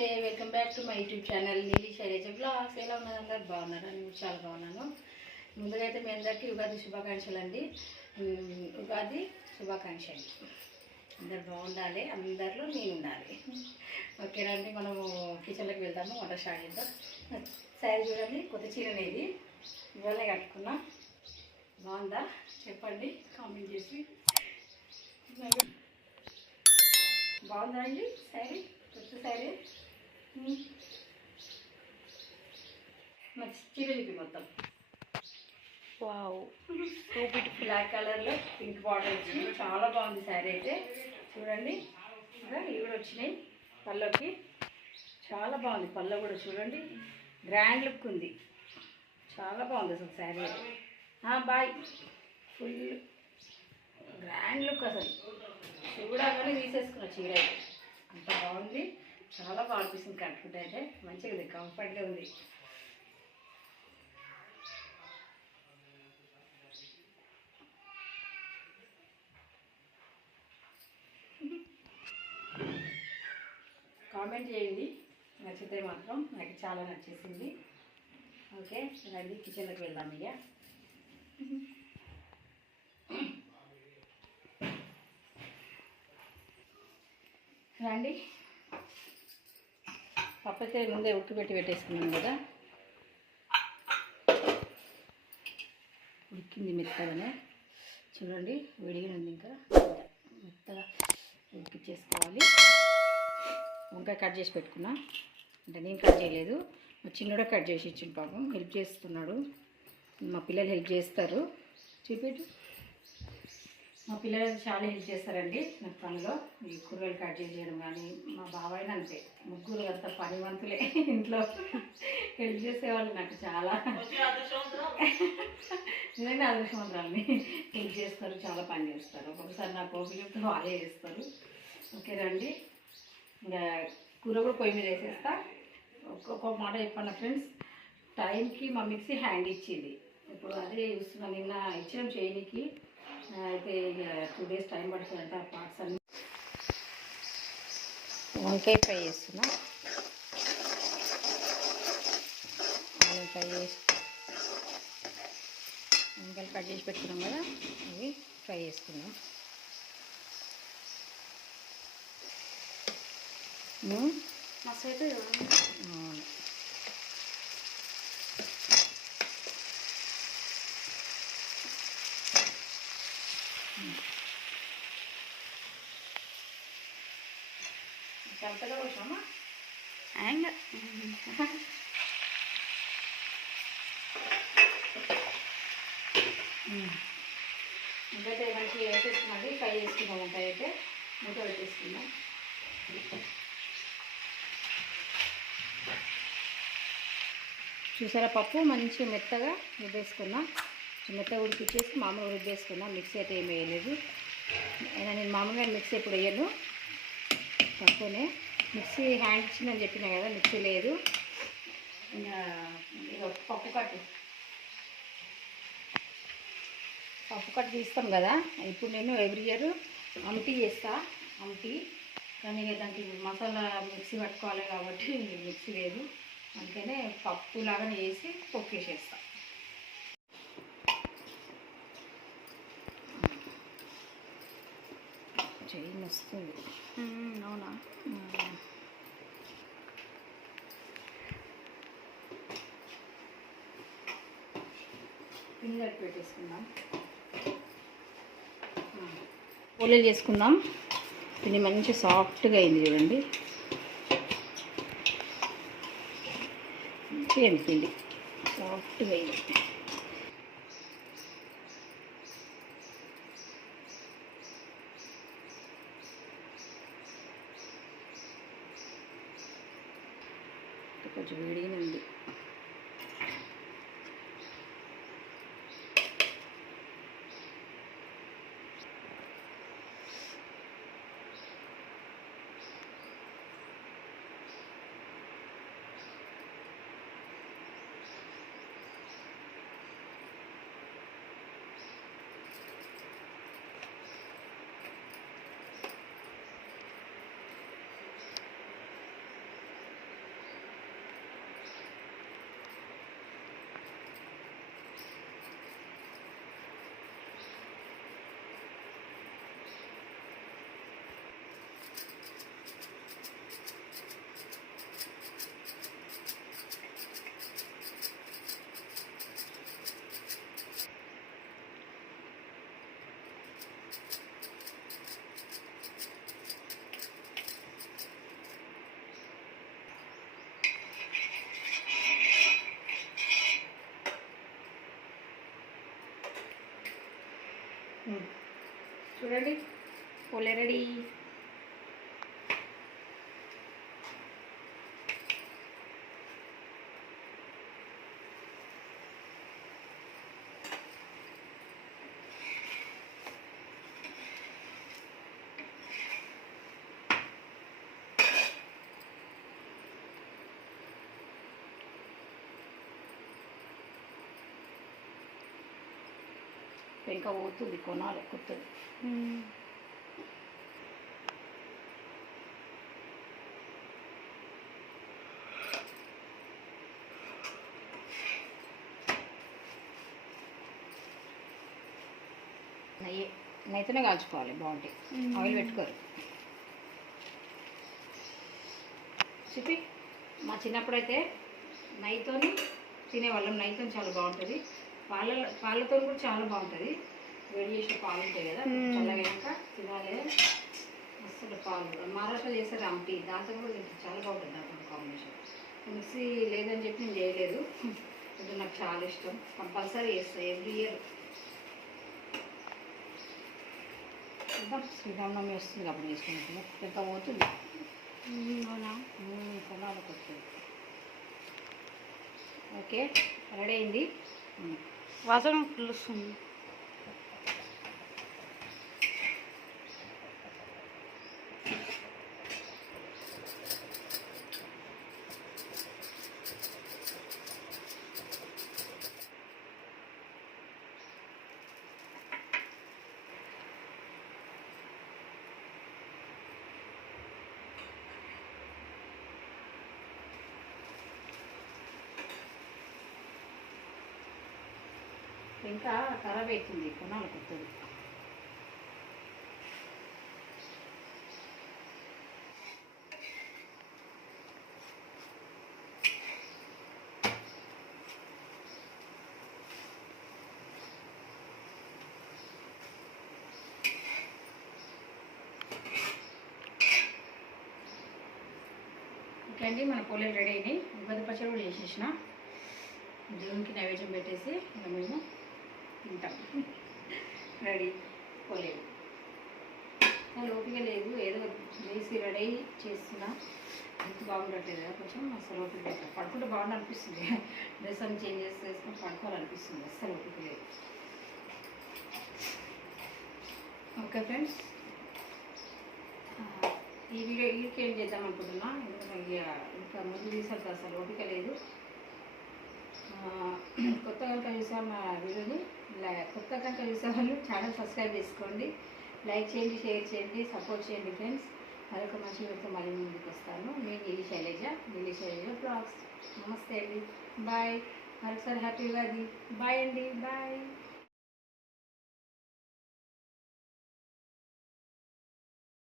నమస్తే, welcome back to my YouTube channel నీలి Shailaja blogs. ఎలా ఉన్నారు? అందరు బాగున్నారా? నేను చాలా బాగున్నాను. ముందుగా అయితే మీ అందరికీ ఉగాది శుభాకాంక్షలు అండి. ఉగాది శుభాకాంక్షలు. అందరు బాగుండాలి, అందరిలో నేను ఉండాలి. ఓకేనండి, మనము కిచెన్లోకి వెళ్దాము, వంట స్టార్ట్ చేద్దాం. శారీ చూడండి, కొత్త చీరనేది ఇవాళ కట్టుకున్నా. బాగుందా చెప్పండి కామెంట్ చేసి. బాగుందా అండి శారీ? కొత్త శారీ మంచి చీర చూపి మొత్తం. వావ్, టూ బ్యూటిఫుల్ బ్లాక్ కలర్లో పింక్ బార్డర్ వచ్చింది. చాలా బాగుంది శారీ అయితే. చూడండి ఇవి కూడా వచ్చినాయి పళ్ళకి. చాలా బాగుంది పళ్ళ కూడా, చూడండి గ్రాండ్ లుక్ ఉంది. చాలా బాగుంది అసలు sari. Boy, full grand look అసలు. చూడగానే తీసేసుకున్న చీర అయితే అంత బాగుంది. చాలా బాగా అనిపిస్తుంది కట్టుకుంటే. అయితే మంచిగా ఉంది, కంఫర్ట్గా ఉంది. కామెంట్ చేయండి నచ్చితే మాత్రం. నాకు చాలా నచ్చేసింది. ఓకే రండి కిచెన్లోకి వెళ్దాం. ఇక రండి. పప్పు అయితే ముందే ఉడకబెట్టి పెట్టేసుకున్నాను కదా, ఉడికింది మెత్తగానే. చూడండి వేడిగా ఉంది, ఇంకా మెత్తగా ఉడికిచ్చేసుకోవాలి. వంకాయ కట్ చేసి పెట్టుకున్నా, అంటే నేను కట్ చేయలేదు, మా చిన్నోడే కట్ చేసి ఇచ్చిన. పాపం హెల్ప్ చేస్తున్నాడు. మా పిల్లలు హెల్ప్ చేస్తారు. చూపెట్టు, మా పిల్లలు చాలా హెల్ప్ చేస్తారండి నాకు పనిలో. ఈ కూరగాయలు కట్ చేయడం కానీ, మా బాబాయిని అంతే. ముగ్గురు అంత పనివంతులే ఇంట్లో, హెల్ప్ చేసేవాళ్ళు నాకు చాలా. నిజంగా అదృష్టవంతురాలని. హెల్ప్ చేస్తారు, చాలా పని చేస్తారు. ఒక్కొక్కసారి నాకు ఓపిక చెప్తే వాళ్ళే చేస్తారు. ఓకే రండి, ఇంకా కూర కూడా పొయ్యి మీద వేసేస్తా. ఒక్కొక్క మాట చెప్పాను ఫ్రెండ్స్, టైంకి మా మిక్సీ హ్యాండ్ ఇచ్చింది. ఇప్పుడు అదే చూస్తున్నాను. నిన్న ఇచ్చిన చేయనికి అయితే ఇక 2 days టైం పడుతుందంట. ఆ పార్ట్స్ అన్నీ. వంకాయ ఫ్రై చేస్తున్నా. ఆలు ఫ్రై చేసి వంకాయలు కట్ చేసి పెట్టుకున్నాం కదా, అవి ఫ్రై చేసుకున్నాం. మస్తు అయితే చంతగా వచ్చామా ఇంకా ఇంకైతే మంచిగా వేసేసుకున్నది. ఫ్రై చేసుకున్నాం. వంకాయ అయితే మూత పెట్టేసుకుందాం. చూసారా, పప్పు మంచిగా మెత్తగా రుబ్బేసుకున్నా. మెత్తగా ఉడికిచ్చేసి మామూలుగా రుబ్బేసుకున్నా. మిక్సీ అయితే ఏమి వేయలేదు. అయినా నేను మామూలుగా మిక్సీ ఎప్పుడు వేయను, తక్కువనే. మిక్సీ హ్యాండ్ ఇచ్చిందని చెప్పినా కదా, మిక్సీ లేదు. ఇంకా పప్పు కట్టు తీస్తాం కదా. ఇప్పుడు నేను ఎవ్రీ ఇయర్ అమ్టీ చేస్తా, అమ్టీ. కానీ దానికి మసాలా మిక్సీ పట్టుకోవాలి కాబట్టి మిక్సీ లేదు. అందుకనే పప్పులాగానే వేసి పప్పు వేసేస్తా. చెయ్యి వస్తుంది. అవునా, పిండి పెట్టేసుకుందాం. పోలేలు చేసుకుందాం. పిండి మంచి సాఫ్ట్గా అయింది చూడండి. మంచిగా అయింది పిండి, సాఫ్ట్గా అయింది. కొంచెం వేడిగానే ఉంది. చూడండి పోలే రెడీ. ఇంకా పోతుంది, కొనాలి కొత్తది. నెయ్యితోనే కాల్చుకోవాలి, బాగుంటాయి. ఆయిల్ పెట్టుకోరు. చెప్పి మా చిన్నప్పుడైతే నెయ్యితోని తినేవాళ్ళం. నెయ్యితో చాలా బాగుంటుంది. పాలతో కూడా చాలా బాగుంటుంది. వేడి చేసిన పాలు ఉంటాయి కదా, చల్లగాక తినాలి. అసలు పాలు మహారాష్ట్రలో చేస్తారు ఆంటీ, దాంతో కూడా చాలా బాగుంటుంది. దాంతో కాంబినేషన్. మిక్సీ లేదని చెప్పి నేను చేయలేదు. ఇది నాకు చాలా ఇష్టం, కంపల్సరీ చేస్తాను ఎవ్రీ ఇయర్. శ్రీరామనవమి వస్తుంది అప్పుడు చేసుకుంటున్నాం. ఇంకా పోతుంది. అవునా, కొనాలి కొత్తది. ఓకే, రెడీ అయింది. వాసన పిలుస్తుంది. ఇంకా ఖరాబ్ అవుతుంది, కొనాలి కొత్తది. ఓకే అండి, మన పోలేలు రెడీ అయినాయి. ఉగాది పచ్చడి కూడా చేసేసిన. దేవునికి నైవేద్యం పెట్టేసి ఇంకా మేము తింటాం. రెడీ పోలేదు, అసలు ఓపిక లేదు. ఏదో చేసి రెడీ చేస్తున్నా, ఎంత బాగుండట్లేదు కదా, కొంచెం అసలు ఓపిక లేదు. పడుకుంటే బాగుండి అనిపిస్తుంది. డ్రెస్ అని చేంజ్ చేసుకొని పడుకోవాలనిపిస్తుంది. అస్సలు ఓపిక లేదు. ఓకే ఫ్రెండ్స్, ఈ వీడియోకి ఏం చేద్దాం అనుకుంటున్నా. ఎందుకంటే ఇంకా ముందు తీసాక అసలు ఓపిక లేదు. కొత్త కనుక చూసాం మా వీడియోని, కొత్త కనుక చూసే వాళ్ళు ఛానల్ సబ్స్క్రైబ్ చేసుకోండి, లైక్ చేయండి, షేర్ చేయండి, సపోర్ట్ చేయండి ఫ్రెండ్స్. మరొక మంచి వీడియోతో మళ్ళీ ముందుకు వస్తాను. నేను నీలి శైలజ బ్లాగ్స్. నమస్తే అండి, బాయ్. మరొకసారి హ్యాపీ ఉగాది. బాయ్ అండి, బాయ్.